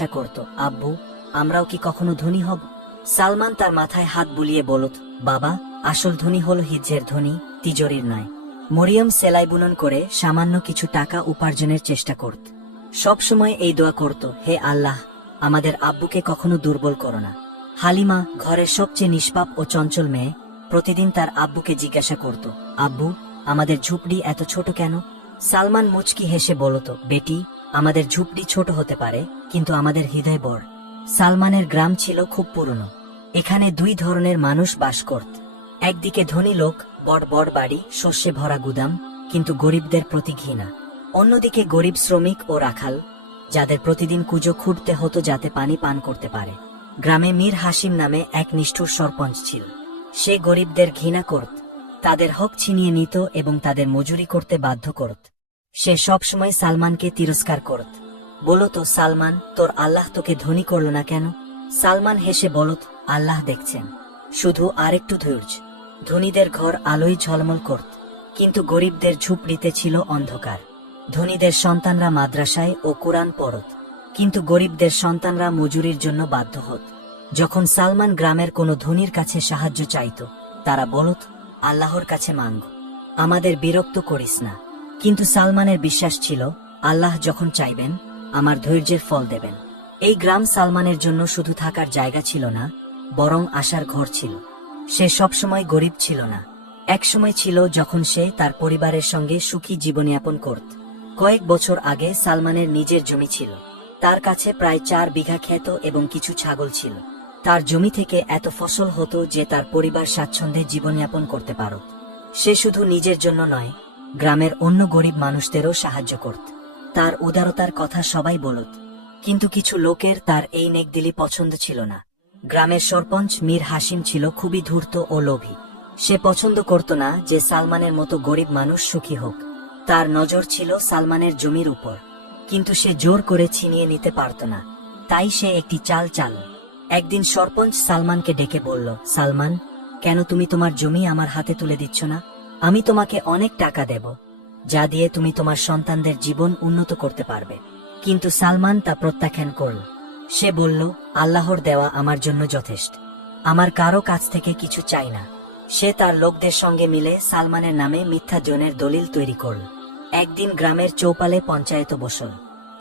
জিজ্ঞাসা করত, আব্বু, আমরাও কি কখনো ধনী হব? সালমান তার মাথায় হাত বুলিয়ে বলত, বাবা, আসল ধনী হল হিজ্জের ধনী, তিজোরির নয় মরিয়ম সেলাই বুনন করে সামান্য কিছু টাকা উপার্জনের চেষ্টা করত। সবসময় এই দোয়া করত, হে আল্লাহ, আমাদের আব্বুকে কখনো দুর্বল করো না। হালিমা, ঘরের সবচেয়ে নিষ্পাপ ও চঞ্চল মেয়ে, প্রতিদিন তার আব্বুকে জিজ্ঞাসা করত, আব্বু, আমাদের ঝুপড়ি এত ছোট কেন? সালমান মুচকি হেসে বলত, বেটি, আমাদের ঝুপড়ি ছোট হতে পারে কিন্তু আমাদের হৃদয় বড়। সালমানের গ্রাম ছিল খুব পুরনো। এখানে দুই ধরনের মানুষ বাস করত। একদিকে ধনী লোক, বড় বড় বাড়ি শস্যে ভরা গুদাম, কিন্তু গরিবদের প্রতি ঘৃণা। অন্যদিকে গরিব শ্রমিক ও রাখাল, যাদের প্রতিদিন কুজো খুঁড়তে হতো যাতে পানি পান করতে পারে। গ্রামে মীর হাসিম নামে এক নিষ্ঠুর সরপঞ্চ ছিল। সে গরিবদের ঘৃণা করত, তাদের হক ছিনিয়ে নিত এবং তাদের মজুরি করতে বাধ্য করত। সে সবসময় সালমানকে তিরস্কার করত। বলত সালমান, তোর আল্লাহ তোকে ধনী করল না কেন? সালমান হেসে বলত, আল্লাহ দেখছেন। শুধু আরেকটু ধৈর্য। ধনীদের ঘর আলোয় ঝলমল করত, কিন্তু গরিবদের ঝুপড়িতে ছিল অন্ধকার। ধনীদের সন্তানরা মাদ্রাসায় ও কোরআন পড়ত, কিন্তু গরিবদের সন্তানরা মজুরির জন্য বাধ্য হত। যখন সালমান গ্রামের কোনো ধনীর কাছে সাহায্য চাইত, তারা বলত, আল্লাহর কাছে মাঙ্গ, আমাদের বিরক্ত করিস না। কিন্তু সালমানের বিশ্বাস ছিল, আল্লাহ যখন চাইবেন আমার ধৈর্যের ফল দেবেন। এই গ্রাম সালমানের জন্য শুধু থাকার জায়গা ছিল না, বরং আশার ঘর ছিল। সে সবসময় গরিব ছিল না। একসময় ছিল যখন সে তার পরিবারের সঙ্গে সুখী জীবনযাপন করত। কয়েক বছর আগে সালমানের নিজের জমি ছিল। তার কাছে প্রায় চার বিঘা ক্ষেত এবং কিছু ছাগল ছিল। তার জমি থেকে এত ফসল হতো যে তার পরিবার স্বাচ্ছন্দ্যে জীবনযাপন করতে পারত। সে শুধু নিজের জন্য নয়, গ্রামের অন্য গরিব মানুষদেরও সাহায্য করত। তার উদারতার কথা সবাই বলত। কিন্তু কিছু লোকের তার এই নেকদিলি পছন্দ ছিল না। গ্রামের সরপঞ্চ মীর হাসিম ছিল খুবই ধূর্ত ও লোভী। সে পছন্দ করত না যে সালমানের মতো গরিব মানুষ সুখী হোক। তার নজর ছিল সালমানের জমির উপর। কিন্তু সে জোর করে ছিনিয়ে নিতে পারত না। তাই সে একটি চাল চাল। একদিন সরপঞ্চ সালমানকে ডেকে বলল, সালমান, কেন তুমি তোমার জমি আমার হাতে তুলে দিচ্ছ না? আমি তোমাকে অনেক টাকা দেব। যা দিয়ে তুমি তোমার সন্তানদের জীবন উন্নত করতে পারবে। কিন্তু সালমান তা প্রত্যাখ্যান করল। সে বলল, আল্লাহর দেওয়া আমার জন্য যথেষ্ট। আমার কারও কাছ থেকে কিছু চাই না। সে তার লোকদের সঙ্গে মিলে সালমানের নামে মিথ্যা জনের দলিল তৈরি করল। একদিন গ্রামের চৌপালে পঞ্চায়েত বসল।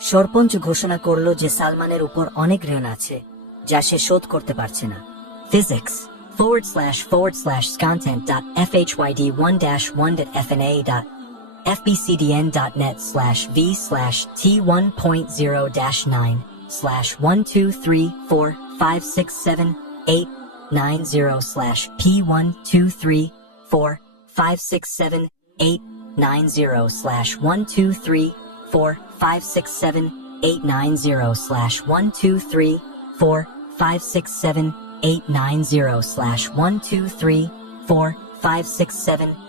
সরপঞ্চ ঘোষণা করল যে সালমানের উপর অনেক ঋণ আছে, যা সে শোধ করতে পারছে না। Physics, forward slash forward slash, content dot fhyd 1 dash 1 dot fna dot fbcdn.net slash v slash t1.0 dash 9 slash 1234567890 slash p1234567890 slash 1234567890 slash 1234567890 slash 1234567890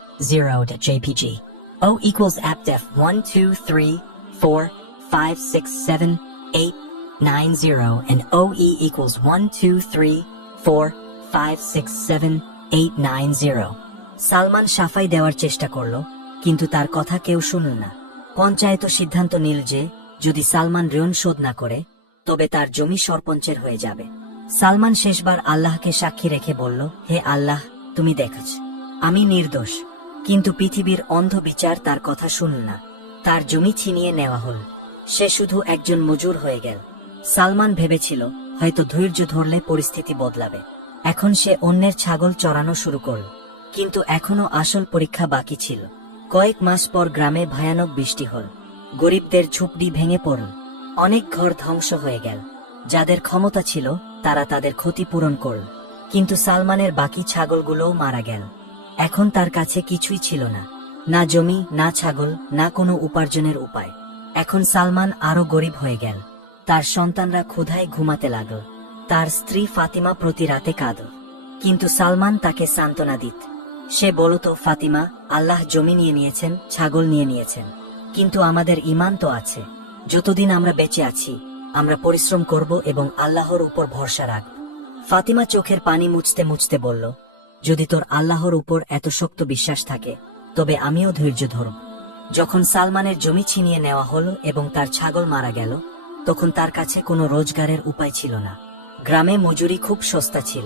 3 4 5 6 7 8 9 0 slash 1 2 3 4 5 6 7 8 9 0 to JPG. O equals appdef 1 2 3 4 5 6 7 8 9 0 and OE equals 1 2 3 4 5 6 7 8 9 0. Salman সাফাই দেওয়ার চেষ্টা করল, কিন্তু তার কথা কেউ শুনল না পঞ্চায়েত সিদ্ধান্ত নিল যে, যদি সালমান ঋণ শোধ না করে, তবে তার জমি সরপঞ্চের হয়ে যাবে সালমান শেষবার আল্লাহকে সাক্ষী রেখে বলল, হে আল্লাহ, তুমি দেখেছ, আমি নির্দোষ কিন্তু পৃথিবীর অন্ধ বিচার তার কথা শুনল না। তার জমি ছিনিয়ে নেওয়া হল। সে শুধু একজন মজুর হয়ে গেল। সালমান ভেবেছিল, হয়তো ধৈর্য ধরলে পরিস্থিতি বদলাবে। এখন সে অন্যের ছাগল চড়ানো শুরু করল। কিন্তু এখনও আসল পরীক্ষা বাকি ছিল। কয়েক মাস পর গ্রামে ভয়ানক বৃষ্টি হল। গরিবদের ঝুপড়ি ভেঙে পড়ল। অনেক ঘর ধ্বংস হয়ে গেল। যাদের ক্ষমতা ছিল, তারা তাদের ক্ষতি পূরণ করল। কিন্তু সালমানের বাকি ছাগলগুলোও মারা গেল। এখন তার কাছে কিছুই ছিল না। না জমি, না ছাগল, না কোনো উপার্জনের উপায়। এখন সালমান আরও গরিব হয়ে গেল। তার সন্তানরা ক্ষুধায় ঘুমাতে লাগল। তার স্ত্রী ফাতিমা প্রতি রাতে কাঁদত কিন্তু সালমান তাকে সান্ত্বনা দিত। সে বলত, ফাতিমা, আল্লাহ জমি নিয়ে নিয়েছেন, ছাগল নিয়ে নিয়েছেন। কিন্তু আমাদের ইমান তো আছে। যতদিন আমরা বেঁচে আছি, আমরা পরিশ্রম করব এবং আল্লাহর উপর ভরসা রাখব। ফাতিমা চোখের পানি মুছতে মুছতে বলল যদি তোর আল্লাহর উপর এত শক্ত বিশ্বাস থাকে, তবে আমিও ধৈর্য ধরব। যখন সালমানের জমি ছিনিয়ে নেওয়া হলো এবং তার ছাগল মারা গেল, তখন তার কাছে কোনো রোজগারের উপায় ছিল না। গ্রামে মজুরি খুব সস্তা ছিল।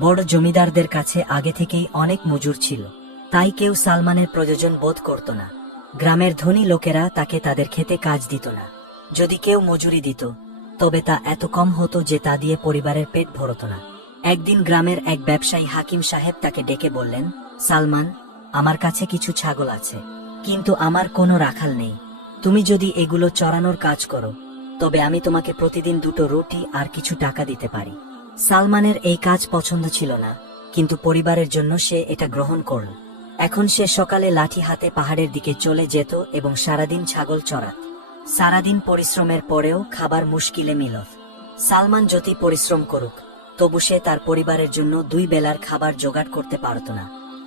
বড় জমিদারদের কাছে আগে থেকেই অনেক মজুর ছিল। তাই কেউ সালমানের প্রয়োজন বোধ করত না। গ্রামের ধনী লোকেরা তাকে তাদের খেতে কাজ দিত না। যদি কেউ মজুরি দিত, তবে তা এত কম হতো যে তা দিয়ে পরিবারের পেট ভরত না। একদিন গ্রামের এক ব্যবসায়ী হাকিম সাহেব তাকে ডেকে বললেন, সালমান, আমার কাছে কিছু ছাগল আছে, কিন্তু আমার কোনো রাখাল নেই। তুমি যদি এগুলো চড়ানোর কাজ করো, তবে আমি তোমাকে প্রতিদিন দুটো রুটি আর কিছু টাকা দিতে পারি। সালমানের এই কাজ পছন্দ ছিল না, কিন্তু পরিবারের জন্য সে এটা গ্রহণ করল। এখন সে সকালে লাঠি হাতে পাহাড়ের দিকে চলে যেত এবং সারাদিন ছাগল চড়াত। সারাদিন পরিশ্রমের পরেও খাবার মুশকিলে মিলত সালমান যতই পরিশ্রম করুক তবু সে তার পরিবারের জন্য দুই বেলার খাবার জোগাড় করতে পারত না।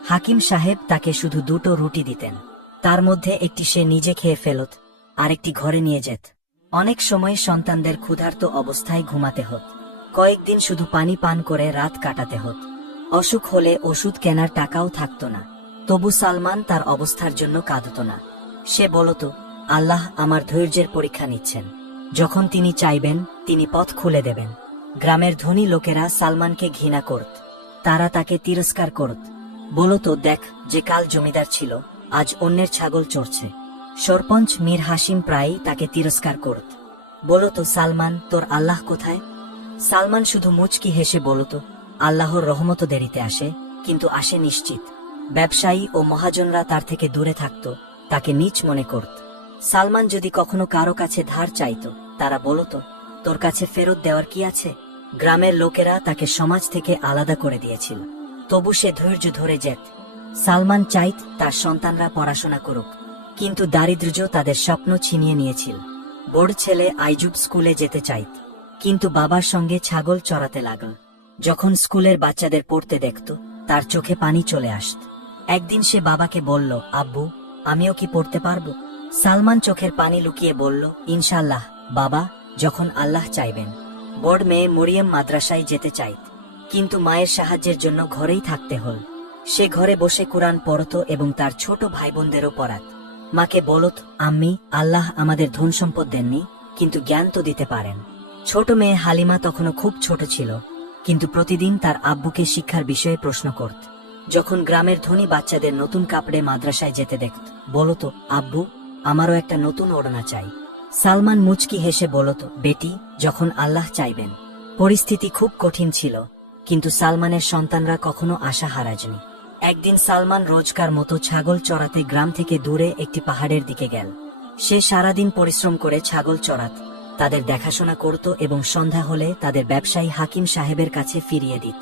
হাকিম সাহেব তাকে শুধু দুটো রুটি দিতেন। তার মধ্যে একটি সে নিজে খেয়ে ফেলত, আরেকটি ঘরে নিয়ে যেত। অনেক সময় সন্তানদের ক্ষুধার্ত অবস্থায় ঘুমাতে হত। কয়েকদিন শুধু পানি পান করে রাত কাটাতে হত। অসুখ হলে ওষুধ কেনার টাকাও থাকত না। তবু সালমান তার অবস্থার জন্য কাঁদত না। সে বলত, আল্লাহ আমার ধৈর্যের পরীক্ষা নিচ্ছেন। যখন তিনি চাইবেন, তিনি পথ খুলে দেবেন। গ্রামের ধনী লোকেরা সালমানকে ঘৃণা করত। তারা তাকে তিরস্কার করত। বলত দেখ, যে কাল জমিদার ছিল, আজ অন্যের ছাগল চড়ছে। সরপঞ্চ মীর হাসিম প্রায়ই তাকে তিরস্কার করত। বলত সালমান, তোর আল্লাহ কোথায়? সালমান শুধু মুচকি হেসে বলত আল্লাহর রহমত দেরিতে আসে, কিন্তু আসে নিশ্চিত। ব্যবসায়ী ও মহাজনরা তার থেকে দূরে থাকত, তাকে নিচ মনে করত। সালমান যদি কখনো কারও কাছে ধার চাইত, তারা বলত তোর কাছে ফেরত দেওয়ার কি আছে? গ্রামের লোকেরা তাকে সমাজ থেকে আলাদা করে দিয়েছিল। তবু সে ধৈর্য ধরে যেত সালমান চাইত তার সন্তানরা পড়াশোনা করুক। কিন্তু দারিদ্র্য তাদের স্বপ্ন ছিনিয়ে নিয়েছিল। বড় ছেলে আইজুব স্কুলে যেতে চাইত। কিন্তু বাবার সঙ্গে ছাগল চড়াতে লাগল। যখন স্কুলের বাচ্চাদের পড়তে দেখত, তার চোখে পানি চলে আসত। একদিন সে বাবাকে বলল, আব্বু, আমিও কি পড়তে পারব? সালমান চোখের পানি লুকিয়ে বলল, ইনশাল্লাহ, বাবা। যখন আল্লাহ চাইবেন। বড় মেয়ে মরিয়ম মাদ্রাসায় যেতে চাইত কিন্তু মায়ের সাহায্যের জন্য ঘরেই থাকতে হল সে ঘরে বসে কোরআন পড়ত এবং তার ছোট ভাই বোনদেরও পড়াত। মাকে বলত, আম্মি, আল্লাহ আমাদের ধন সম্পদ দেননি, কিন্তু জ্ঞান তো দিতে পারেন। ছোট মেয়ে হালিমা তখনও খুব ছোট ছিল, কিন্তু প্রতিদিন তার আব্বুকে শিক্ষার বিষয়ে প্রশ্ন করত। যখন গ্রামের ধনী বাচ্চাদের নতুন কাপড়ে মাদ্রাসায় যেতে দেখত, বলতো, আব্বু, আমারও একটা নতুন ওড়না চাই। সালমান মুচকি হেসে বলত বেটি, যখন আল্লাহ চাইবেন। পরিস্থিতি খুব কঠিন ছিল, কিন্তু সালমানের সন্তানরা কখনো আশা হারাজনি একদিন সালমান রোজকার মতো ছাগল চড়াতে গ্রাম থেকে দূরে একটি পাহাড়ের দিকে গেল। সে সারাদিন পরিশ্রম করে ছাগল চড়াত, তাদের দেখাশোনা করত এবং সন্ধ্যা হলে তাদের ব্যবসায়ী হাকিম সাহেবের কাছে ফিরিয়ে দিত।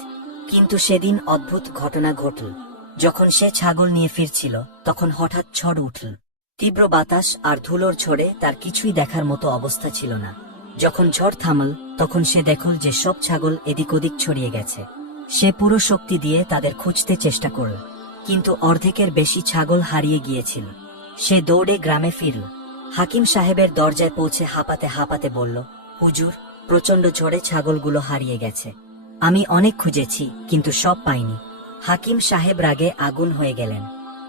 কিন্তু সেদিন অদ্ভুত ঘটনা ঘটল। যখন সে ছাগল নিয়ে ফিরছিল, তখন হঠাৎ ঝড় উঠল। তীব্র বাতাস আর ধুলোর ঝড়ে তার কিছুই দেখার মতো অবস্থা ছিল না। যখন ঝড় থামল, তখন সে দেখল যে সব ছাগল এদিক ওদিক ছড়িয়ে গেছে। সে পুরো শক্তি দিয়ে তাদের খুঁজতে চেষ্টা করল, কিন্তু অর্ধেকের বেশি ছাগল হারিয়ে গিয়েছিল। সে দৌড়ে গ্রামে ফিরল। হাকিম সাহেবের দরজায় পৌঁছে হাঁপাতে হাঁপাতে বলল, হুজুর, প্রচণ্ড ঝড়ে ছাগলগুলো হারিয়ে গেছে। আমি অনেক খুঁজেছি, কিন্তু সব পাইনি। হাকিম সাহেব রাগে আগুন হয়ে গেলেন।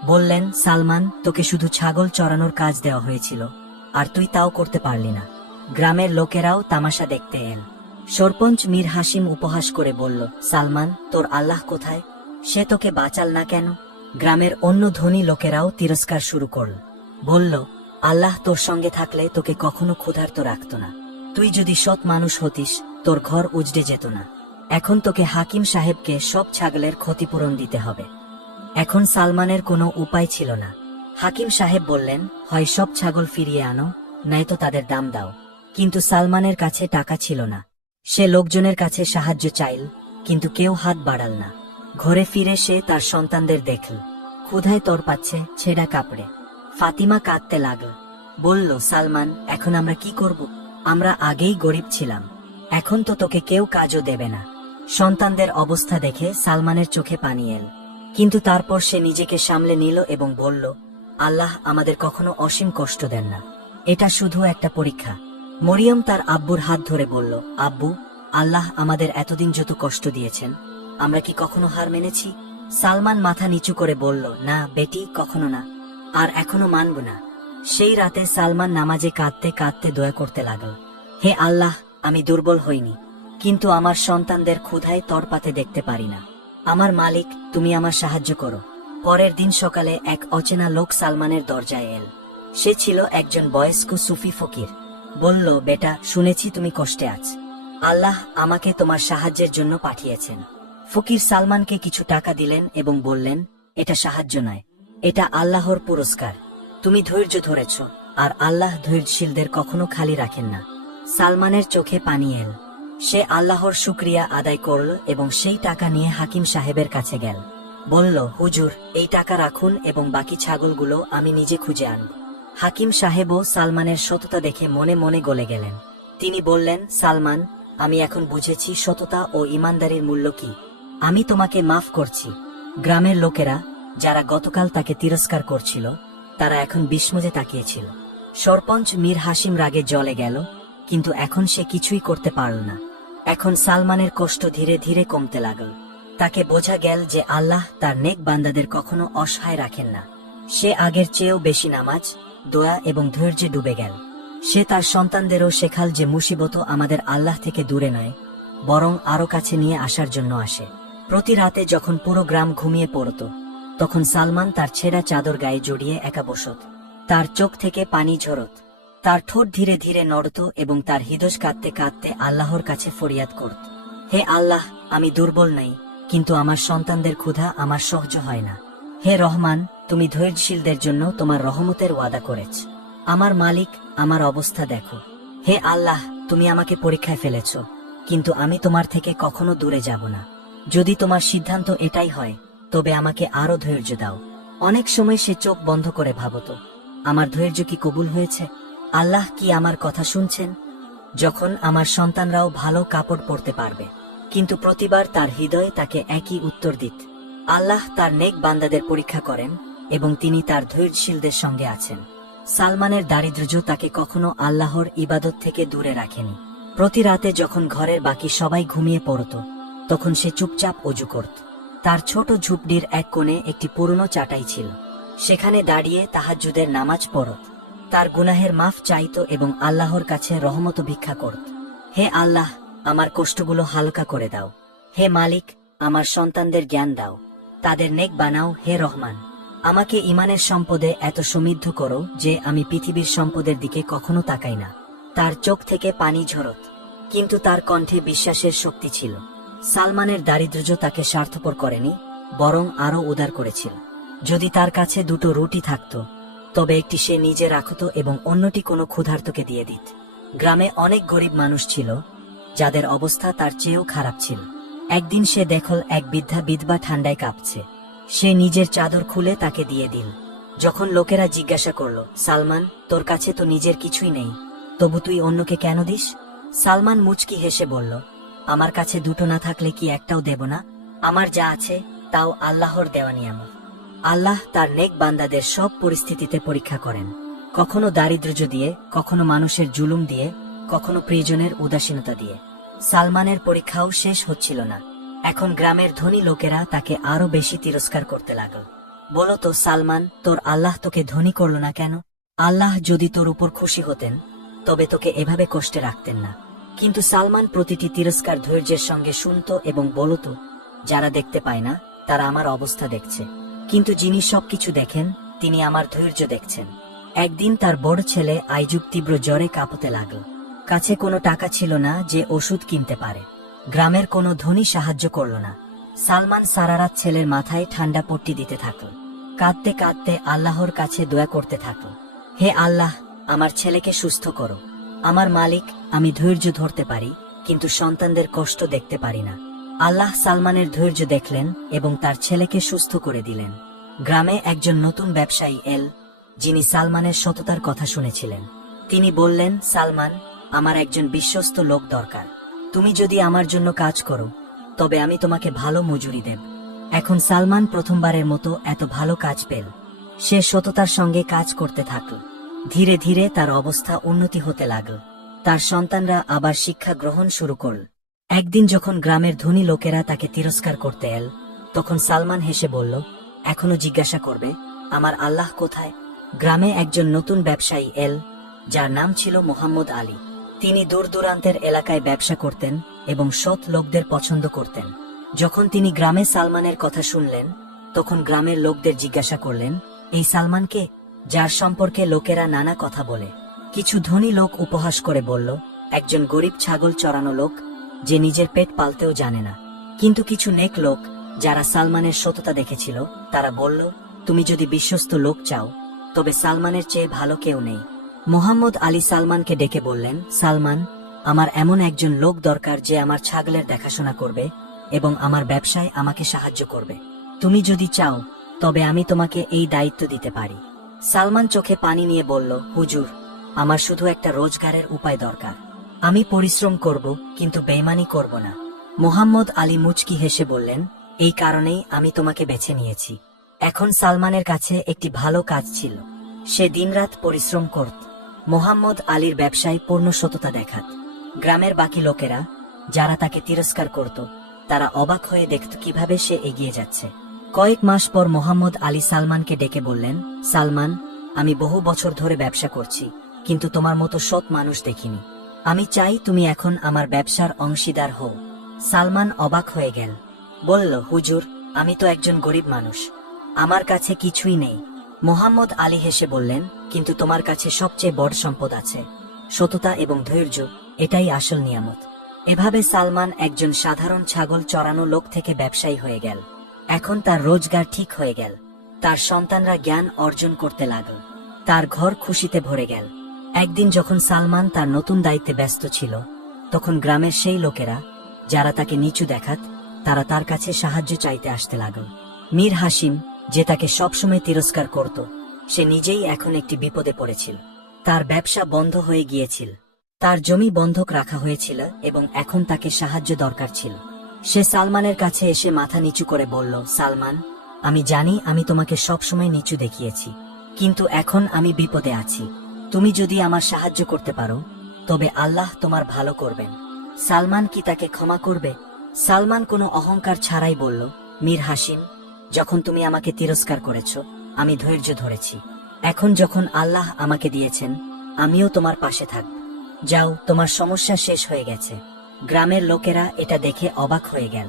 বললেন, সালমান, তোকে শুধু ছাগল চড়ানোর কাজ দেওয়া হয়েছিল, আর তুই তাও করতে পারলি না। গ্রামের লোকেরাও তামাশা দেখতে এল। সরপঞ্চ মীর হাসিম উপহাস করে বলল, সালমান, তোর আল্লাহ কোথায়? সে তোকে বাঁচাল না কেন? গ্রামের অন্য ধনী লোকেরাও তিরস্কার শুরু করল। বলল, আল্লাহ তোর সঙ্গে থাকলে তোকে কখনো ক্ষুধার্ত রাখত না। তুই যদি সৎ মানুষ হতিস, তোর ঘর উজড়ে যেত না। এখন তোকে হাকিম সাহেবকে সব ছাগলের ক্ষতিপূরণ দিতে হবে। এখন সালমানের কোনো উপায় ছিল না। হাকিম সাহেব বললেন, হয় সব ছাগল ফিরিয়ে আনো নয়তো তাদের দাম দাও। কিন্তু সালমানের কাছে টাকা ছিল না। সে লোকজনের কাছে সাহায্য চাইল, কিন্তু কেউ হাত বাড়াল না। ঘরে ফিরে সে তার সন্তানদের দেখল। ক্ষুধায় তর পাচ্ছে ছেঁড়া কাপড়ে। ফাতিমা কাঁদতে লাগল। বলল, সালমান, এখন আমরা কি করব? আমরা আগেই গরিব ছিলাম। এখন তো তোকে কেউ কাজও দেবে না। সন্তানদের অবস্থা দেখে সালমানের চোখে পানি এল। কিন্তু তারপর সে নিজেকে সামলে নিল এবং বলল, আল্লাহ আমাদের কখনো অসীম কষ্ট দেন না। এটা শুধু একটা পরীক্ষা। মরিয়ম তার আব্বুর হাত ধরে বলল, আব্বু, আল্লাহ আমাদের এতদিন যত কষ্ট দিয়েছেন, আমরা কি কখনো হার মেনেছি? সালমান মাথা নিচু করে বলল, না বেটি, কখনো না, আর এখনও মানব না। সেই রাতে সালমান নামাজে কাঁদতে কাঁদতে দয়া করতে লাগল, হে আল্লাহ, আমি দুর্বল হইনি, কিন্তু আমার সন্তানদের ক্ষুধায় তরপাতে দেখতে পারি না। আমার মালিক, তুমি আমার সাহায্য করো। পরের দিন সকালে এক অচেনা লোক সালমানের দরজায় এল। সে ছিল একজন বয়স্ক সুফি ফকির। বলল, বেটা, শুনেছি তুমি কষ্টে আছ। আল্লাহ আমাকে তোমার সাহায্যের জন্য পাঠিয়েছেন। ফকির সালমানকে কিছু টাকা দিলেন এবং বললেন, এটা সাহায্য নয়, এটা আল্লাহর পুরস্কার। তুমি ধৈর্য ধরেছ, আর আল্লাহ ধৈর্যশীলদের কখনো খালি রাখেন না। সালমানের চোখে পানি এল। সে আল্লাহর শুক্রিয়া আদায় করল এবং সেই টাকা নিয়ে হাকিম সাহেবের কাছে গেল। বলল, হুজুর, এই টাকা রাখুন এবং বাকি ছাগলগুলো আমি নিজে খুঁজে আনব। হাকিম সাহেবও সালমানের সততা দেখে মনে মনে গলে গেলেন। তিনি বললেন, সালমান, আমি এখন বুঝেছি সততা ও ইমানদারির মূল্য কি। আমি তোমাকে মাফ করছি। গ্রামের লোকেরা, যারা গতকাল তাকে তিরস্কার করছিল, তারা এখন বিস্ময়ে তাকিয়েছিল। সরপঞ্চ মীর হাসিম রাগে জলে গেল কিন্তু এখন সে কিছুই করতে পারল না। এখন সালমানের কষ্ট ধীরে ধীরে কমতে লাগল। তাকে বোঝা গেল যে আল্লাহ তার নেক বান্দাদের কখনো অসহায় রাখেন না। সে আগের চেয়েও বেশি নামাজ, দোয়া এবং ধৈর্যে ডুবে গেল। সে তার সন্তানদেরও শেখাল যে মুসিবত আমাদের আল্লাহ থেকে দূরে নয়, বরং আরও কাছে নিয়ে আসার জন্য আসে। প্রতি রাতে যখন পুরো গ্রাম ঘুমিয়ে পড়ত, তখন সালমান তার ছেঁড়া চাদর গায়ে জড়িয়ে একা বসত তার চোখ থেকে পানি ঝরত। তার ঠোঁট ধীরে ধীরে নড়ত এবং তার হৃদয় কাঁদতে কাঁদতে আল্লাহর কাছে ফরিয়াদ করত। হে আল্লাহ, আমি দুর্বল নাই, কিন্তু আমার সন্তানদের ক্ষুধা আমার সহ্য হয় না। হে রহমান, তুমি ধৈর্যশীলদের জন্য তোমার রহমতের ওয়াদা করেছ। আমার মালিক, আমার অবস্থা দেখো। হে আল্লাহ, তুমি আমাকে পরীক্ষায় ফেলেছ, কিন্তু আমি তোমার থেকে কখনো দূরে যাব না। যদি তোমার সিদ্ধান্ত এটাই হয়, তবে আমাকে আরও ধৈর্য দাও। অনেক সময় সে চোখ বন্ধ করে ভাবত, আমার ধৈর্য কি কবুল হয়েছে? আল্লাহ কি আমার কথা শুনছেন? যখন আমার সন্তানরাও ভালো কাপড় পরতে পারবে। কিন্তু প্রতিবার তার হৃদয়ে তাকে একই উত্তর দিত। আল্লাহ তার নেক বান্দাদের পরীক্ষা করেন এবং তিনি তার ধৈর্যশীলদের সঙ্গে আছেন। সালমানের দারিদ্র্য তাকে কখনো আল্লাহর ইবাদত থেকে দূরে রাখেনি। প্রতি রাতে যখন ঘরের বাকি সবাই ঘুমিয়ে পড়ত, তখন সে চুপচাপ অজু করত। তার ছোট ঝুপড়ির এক কোণে একটি পুরনো চাটাই ছিল। সেখানে দাঁড়িয়ে তাহাজ্জুদের নামাজ পড়ত। তার গুনাহের মাফ চাইত এবং আল্লাহর কাছে রহমত ভিক্ষা করত। হে আল্লাহ, আমার কষ্টগুলো হালকা করে দাও। হে মালিক, আমার সন্তানদের জ্ঞান দাও। তাদের নেক বানাও, হে রহমান। আমাকে ইমানের সম্পদে এত সমৃদ্ধ করো যে আমি পৃথিবীর সম্পদের দিকে কখনো তাকাই না। তার চোখ থেকে পানি ঝরত, কিন্তু তার কণ্ঠে বিশ্বাসের শক্তি ছিল। সালমানের দারিদ্র্য তাকে স্বার্থপর করেনি, বরং আরও উদার করেছিল। যদি তার কাছে দুটো রুটি থাকত তবে একটি সে নিজে রাখত এবং অন্যটি কোনো ক্ষুধার্তকে দিয়ে দিত। গ্রামে অনেক গরিব মানুষ ছিল, যাদের অবস্থা তার চেয়েও খারাপ ছিল। একদিন সে দেখল এক বৃদ্ধা বিধবা ঠান্ডায় কাঁপছে। সে নিজের চাদর খুলে তাকে দিয়ে দিল। যখন লোকেরা জিজ্ঞাসা করল, সালমান, তোর কাছে তো নিজের কিছুই নেই, তবু তুই অন্যকে কেন দিস? সালমান মুচকি হেসে বলল, আমার কাছে দুটো না থাকলে কি একটাও দেব না? আমার যা আছে, তাও আল্লাহর দেওয়া নিয়ামত। আল্লাহ তার নেক বান্দাদের সব পরিস্থিতিতে পরীক্ষা করেন। কখনো দারিদ্র্য দিয়ে, কখনো মানুষের জুলুম দিয়ে, কখনো প্রিয়জনের উদাসীনতা দিয়ে। সালমানের পরীক্ষাও শেষ হচ্ছিল না। এখন গ্রামের ধনী লোকেরা তাকে আরও বেশি তিরস্কার করতে লাগল। বলো তো, সালমান, তোর আল্লাহ তোকে ধনী করল না কেন? আল্লাহ যদি তোর উপর খুশি হতেন, তবে তোকে এভাবে কষ্টে রাখতেন না। কিন্তু সালমান প্রতিটি তিরস্কার ধৈর্যের সঙ্গে শুনত এবং বলত যারা দেখতে পায় না, তারা আমার অবস্থা দেখছে। কিন্তু যিনি সবকিছু দেখেন, তিনি আমার ধৈর্য দেখছেন। একদিন তার বড় ছেলে আইজুব তীব্র জ্বরে কাঁপতে লাগল। কাছে কোনো টাকা ছিল না যে ওষুধ কিনতে পারে। গ্রামের কোনো ধনী সাহায্য করল না। সালমান সারারাত ছেলের মাথায় ঠান্ডা পট্টি দিতে থাকল। কাঁদতে কাঁদতে আল্লাহর কাছে দয়া করতে থাকল। হে আল্লাহ, আমার ছেলেকে সুস্থ করো। আমার মালিক, আমি ধৈর্য ধরতে পারি, কিন্তু সন্তানদের কষ্ট দেখতে পারি না। আল্লাহ সালমানের ধৈর্য দেখলেন এবং তার ছেলেকে সুস্থ করে দিলেন। গ্রামে একজন নতুন ব্যবসায়ী এল, যিনি সালমানের সততার কথা শুনেছিলেন। তিনি বললেন, সালমান, আমার একজন বিশ্বস্ত লোক দরকার। তুমি যদি আমার জন্য কাজ করো, তবে আমি তোমাকে ভালো মজুরি দেব। এখন সালমান প্রথমবারের মতো এত ভালো কাজ পেল। সে সততার সঙ্গে কাজ করতে থাকল। ধীরে ধীরে তার অবস্থা উন্নতি হতে লাগল। তার সন্তানরা আবার শিক্ষা গ্রহণ শুরু করল। একদিন যখন গ্রামের ধনী লোকেরা তাকে তিরস্কার করতে এল, তখন সালমান হেসে বলল, এখনও জিজ্ঞাসা করবে, আমার আল্লাহ কোথায়? গ্রামে একজন নতুন ব্যবসায়ী এল, যার নাম ছিল মোহাম্মদ আলী। তিনি দূর দূরান্তের এলাকায় ব্যবসা করতেন এবং সৎ লোকদের পছন্দ করতেন। যখন তিনি গ্রামে সালমানের কথা শুনলেন, তখন গ্রামের লোকদের জিজ্ঞাসা করলেন, এই সালমানকে যার সম্পর্কে লোকেরা নানা কথা বলে। কিছু ধনী লোক উপহাস করে বলল, একজন গরিব ছাগল চড়ানো লোক যে নিজের পেট পালতেও জানে না। কিন্তু কিছু নেক লোক যারা সালমানের সততা দেখেছিল, তারা বলল, তুমি যদি বিশ্বস্ত লোক চাও, তবে সালমানের চেয়ে ভালো কেউ নেই। মোহাম্মদ আলী সালমানকে ডেকে বললেন, সালমান, আমার এমন একজন লোক দরকার যে আমার ছাগলের দেখাশোনা করবে এবং আমার ব্যবসায় আমাকে সাহায্য করবে। তুমি যদি চাও, তবে আমি তোমাকে এই দায়িত্ব দিতে পারি। সালমান চোখে পানি নিয়ে বলল, হুজুর, আমার শুধু একটা রোজগারের উপায় দরকার। আমি পরিশ্রম করব, কিন্তু বেইমানি করব না। মোহাম্মদ আলী মুচকি হেসে বললেন, এই কারণেই আমি তোমাকে বেছে নিয়েছি। এখন সালমানের কাছে একটি ভালো কাজ ছিল। সে দিনরাত পরিশ্রম করত। মোহাম্মদ আলীর ব্যবসায় পূর্ণ সততা দেখাত। গ্রামের বাকি লোকেরা, যারা তাকে তিরস্কার করত, তারা অবাক হয়ে দেখত কীভাবে সে এগিয়ে যাচ্ছে। কয়েক মাস পর মোহাম্মদ আলী সালমানকে ডেকে বললেন, সালমান, আমি বহু বছর ধরে ব্যবসা করছি, কিন্তু তোমার মতো সৎ মানুষ দেখিনি। আমি চাই তুমি এখন আমার ব্যবসার অংশীদার হও। সালমান অবাক হয়ে গেল। বলল, হুজুর, আমি তো একজন গরিব মানুষ। আমার কাছে কিছুই নেই। মোহাম্মদ আলী হেসে বললেন, কিন্তু তোমার কাছে সবচেয়ে বড় সম্পদ আছে। সততা এবং ধৈর্য, এটাই আসল নিয়ামত। এভাবে সালমান একজন সাধারণ ছাগল চড়ানো লোক থেকে ব্যবসায়ী হয়ে গেল। এখন তার রোজগার ঠিক হয়ে গেল। তার সন্তানরা জ্ঞান অর্জন করতে লাগল। তার ঘর খুশিতে ভরে গেল। একদিন যখন সালমান তার নতুন দায়িত্বে ব্যস্ত ছিল, তখন গ্রামের সেই লোকেরা, যারা তাকে নিচু দেখাত, তারা তার কাছে সাহায্য চাইতে আসতে লাগল। মীর হাসিম যে তাকে সবসময় তিরস্কার করত, সে নিজেই এখন একটি বিপদে পড়েছিল। তার ব্যবসা বন্ধ হয়ে গিয়েছিল। তার জমি বন্ধক রাখা হয়েছিল এবং এখন তাকে সাহায্য দরকার ছিল। সে সালমানের কাছে এসে মাথা নিচু করে বলল, সালমান, আমি জানি আমি তোমাকে সবসময় নিচু দেখিয়েছি, কিন্তু এখন আমি বিপদে আছি। তুমি যদি আমার সাহায্য করতে পারো, তবে আল্লাহ তোমার ভালো করবেন। সালমান কি তাকে ক্ষমা করবে? সালমান কোনো অহংকার ছাড়াই বলল, মীর হাসিম যখন তুমি আমাকে তিরস্কার করেছ, আমি ধৈর্য ধরেছি। এখন যখন আল্লাহ আমাকে দিয়েছেন, আমিও তোমার পাশে থাকব যাও, তোমার সমস্যা শেষ হয়ে গেছে। গ্রামের লোকেরা এটা দেখে অবাক হয়ে গেল।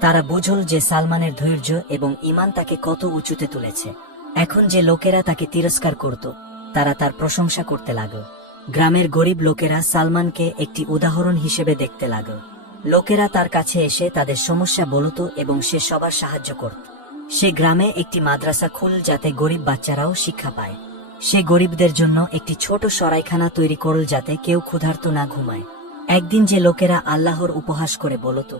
তারা বুঝল যে সালমানের ধৈর্য এবং ইমান তাকে কত উঁচুতে তুলেছে। এখন যে লোকেরা তাকে তিরস্কার করত তারা তার প্রশংসা করতে লাগল। গ্রামের গরিব লোকেরা সালমানকে একটি উদাহরণ হিসেবে দেখতে লাগল। লোকেরা তার কাছে এসে তাদের সমস্যা বলত এবং সে সবার সাহায্য করত। সে গ্রামে একটি মাদ্রাসা খুল যাতে গরিব বাচ্চারাও শিক্ষা পায়। সে গরিবদের জন্য একটি ছোট সরাইখানা তৈরি করল যাতে কেউ ক্ষুধার্ত না ঘুমায়। একদিন যে লোকেরা আল্লাহর উপহাস করে বলত,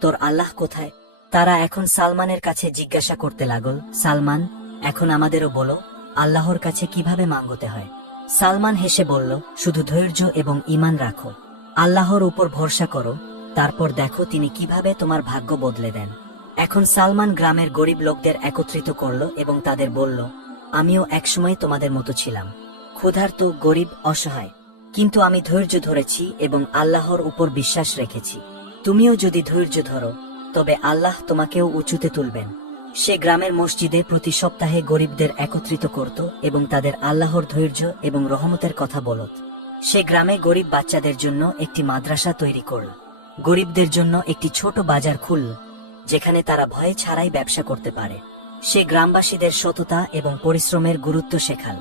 তোর আল্লাহ কোথায়? তারা এখন সালমানের কাছে জিজ্ঞাসা করতে লাগল, সালমান, এখন আমাদেরও বলো। আল্লাহর কাছে কীভাবে মাঙ্গতে হয়? সালমান হেসে বলল, শুধু ধৈর্য এবং ইমান রাখো। আল্লাহর উপর ভরসা করো। তারপর দেখো তিনি কীভাবে তোমার ভাগ্য বদলে দেন। এখন সালমান গ্রামের গরিব লোকদের একত্রিত করল এবং তাদের বলল, আমিও একসময় তোমাদের মতো ছিলাম। ক্ষুধার্ত, গরিব, অসহায়। কিন্তু আমি ধৈর্য ধরেছি এবং আল্লাহর উপর বিশ্বাস রেখেছি। তুমিও যদি ধৈর্য ধরো, তবে আল্লাহ তোমাকেও উঁচুতে তুলবেন। সে গ্রামের মসজিদে প্রতি সপ্তাহে গরিবদের একত্রিত করত এবং তাদের আল্লাহর ধৈর্য এবং রহমতের কথা বলত। সে গ্রামে গরিব বাচ্চাদের জন্য একটি মাদ্রাসা তৈরি করল। গরিবদের জন্য একটি ছোট বাজার খুলল, যেখানে তারা ভয়ে ছাড়াই ব্যবসা করতে পারে। সে গ্রামবাসীদের সততা এবং পরিশ্রমের গুরুত্ব শেখাল।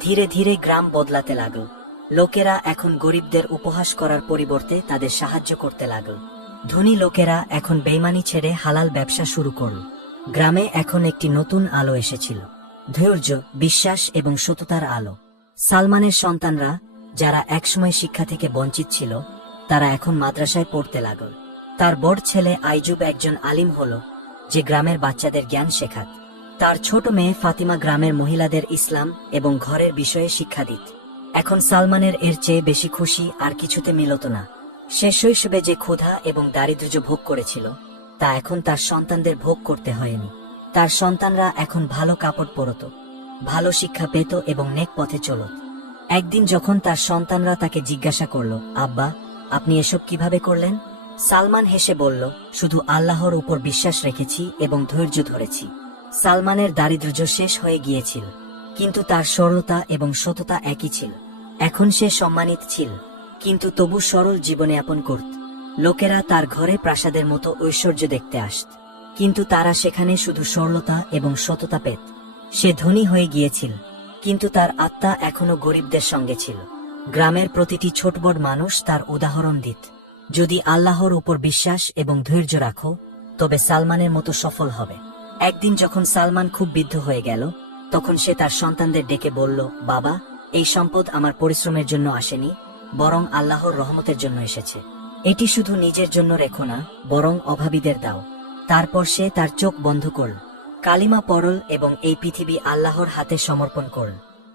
ধীরে ধীরে গ্রাম বদলাতে লাগল। লোকেরা এখন গরিবদের উপহাস করার পরিবর্তে তাদের সাহায্য করতে লাগল। ধনী লোকেরা এখন বেইমানি ছেড়ে হালাল ব্যবসা শুরু করল। গ্রামে এখন একটি নতুন আলো এসেছিল। ধৈর্য, বিশ্বাস এবং সততার আলো। সালমানের সন্তানরা, যারা একসময় শিক্ষা থেকে বঞ্চিত ছিল, তারা এখন মাদ্রাসায় পড়তে লাগল। তার বড় ছেলে আইজুব একজন আলিম হল, যে গ্রামের বাচ্চাদের জ্ঞান শেখাত। তার ছোট মেয়ে ফাতিমা গ্রামের মহিলাদের ইসলাম এবং ঘরের বিষয়ে শিক্ষা দিত। এখন সালমানের এর চেয়ে বেশি খুশি আর কিছুতে মিলত না। সে শৈশবে যে ক্ষুধা এবং দারিদ্র্য ভোগ করেছিল তা এখন তার সন্তানদের ভোগ করতে হয়নি। তার সন্তানরা এখন ভালো কাপড় পরত, ভালো শিক্ষা পেত এবং নেক পথে চলত। একদিন যখন তার সন্তানরা তাকে জিজ্ঞাসা করল, আব্বা, আপনি এসব কীভাবে করলেন? সালমান হেসে বলল, শুধু আল্লাহর উপর বিশ্বাস রেখেছি এবং ধৈর্য ধরেছি। সালমানের দারিদ্র্য শেষ হয়ে গিয়েছিল, কিন্তু তার সরলতা এবং সততা একই ছিল। এখন সে সম্মানিত ছিল, কিন্তু তবু সরল জীবনে জীবনযাপন করত। লোকেরা তার ঘরে প্রাসাদের মতো ঐশ্বর্য দেখতে আসত। কিন্তু তারা সেখানে শুধু সরলতা এবং সততা পেত। সে ধনী হয়ে গিয়েছিল, কিন্তু তার আত্মা এখনও গরিবদের সঙ্গে ছিল। গ্রামের প্রতিটি ছোট বড় মানুষ তার উদাহরণ দিত। যদি আল্লাহর উপর বিশ্বাস এবং ধৈর্য রাখো, তবে সালমানের মতো সফল হবে। একদিন যখন সালমান খুব বিদ্ধ হয়ে গেল, তখন সে তার সন্তানদের ডেকে বলল, বাবা, এই সম্পদ আমার পরিশ্রমের জন্য আসেনি, বরং আল্লাহর রহমতের জন্য এসেছে। এটি শুধু নিজের জন্য রেখো না, বরং অভাবীদের দাও। তারপর সে তার চোখ বন্ধ করল কালিমা পরল এবং এই পৃথিবী আল্লাহর হাতে সমর্পণ করল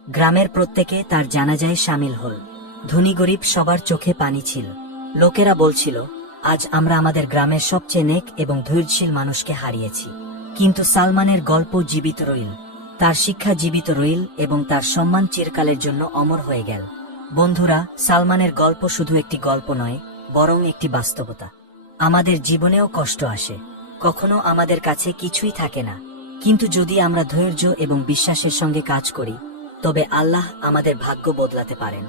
গ্রামের প্রত্যেকে তার জানাজায় সামিল হল। ধনী গরিব সবার চোখে পানি ছিল। লোকেরা বলছিল, আজ আমরা আমাদের গ্রামের সবচেয়ে নেক এবং ধৈর্যশীল মানুষকে হারিয়েছি। কিন্তু সালমানের গল্প জীবিত রইল। তার শিক্ষা জীবিত রইল এবং তার সম্মান চিরকালের জন্য অমর হয়ে গেল। বন্ধুরা, সালমানের গল্প শুধু একটি গল্প নয় বরং একটি বাস্তবতা। আমাদের জীবনেও কষ্ট আসে। কখনো আমাদের কাছে কিছুই থাকে না। কিন্তু যদি আমরা ধৈর্য এবং বিশ্বাসের সঙ্গে কাজ করি, তবে আল্লাহ আমাদের ভাগ্য বদলাতে পারেন।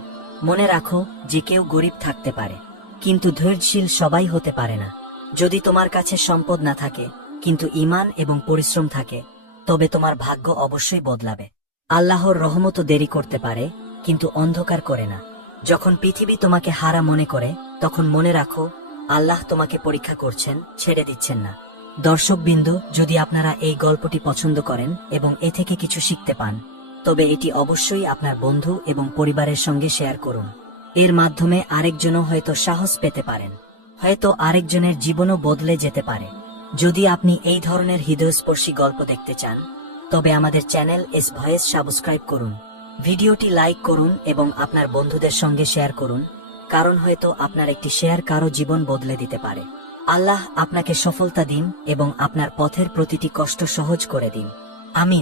মনে রাখো যে কেউ গরিব থাকতে পারে, কিন্তু ধৈর্যশীল সবাই হতে পারে না। যদি তোমার কাছে সম্পদ না থাকে, কিন্তু ইমান এবং পরিশ্রম থাকে, তবে তোমার ভাগ্য অবশ্যই বদলাবে। আল্লাহর রহমতও দেরি করতে পারে, কিন্তু অন্ধকার করে না। যখন পৃথিবী তোমাকে হারা মনে করে, তখন মনে রাখো, আল্লাহ তোমাকে পরীক্ষা করছেন, ছেড়ে দিচ্ছেন না। দর্শকবিন্দু, যদি আপনারা এই গল্পটি পছন্দ করেন এবং এ থেকে কিছু শিখতে পান, তবে এটি অবশ্যই আপনার বন্ধু এবং পরিবারের সঙ্গে শেয়ার করুন। এর মাধ্যমে আরেকজনও হয়তো সাহস পেতে পারেন। হয়তো আরেকজনের জীবনও বদলে যেতে পারে। যদি আপনি এই ধরনের হৃদয়স্পর্শী গল্প দেখতে চান, তবে আমাদের চ্যানেল এস ভয়েস সাবস্ক্রাইব করুন। ভিডিওটি লাইক করুন এবং আপনার বন্ধুদের সঙ্গে শেয়ার করুন, কারণ হয়তো আপনার একটি শেয়ার কারও জীবন বদলে দিতে পারে। আল্লাহ আপনাকে সফলতা দিন এবং আপনার পথের প্রতিটি কষ্ট সহজ করে দিন। আমিন।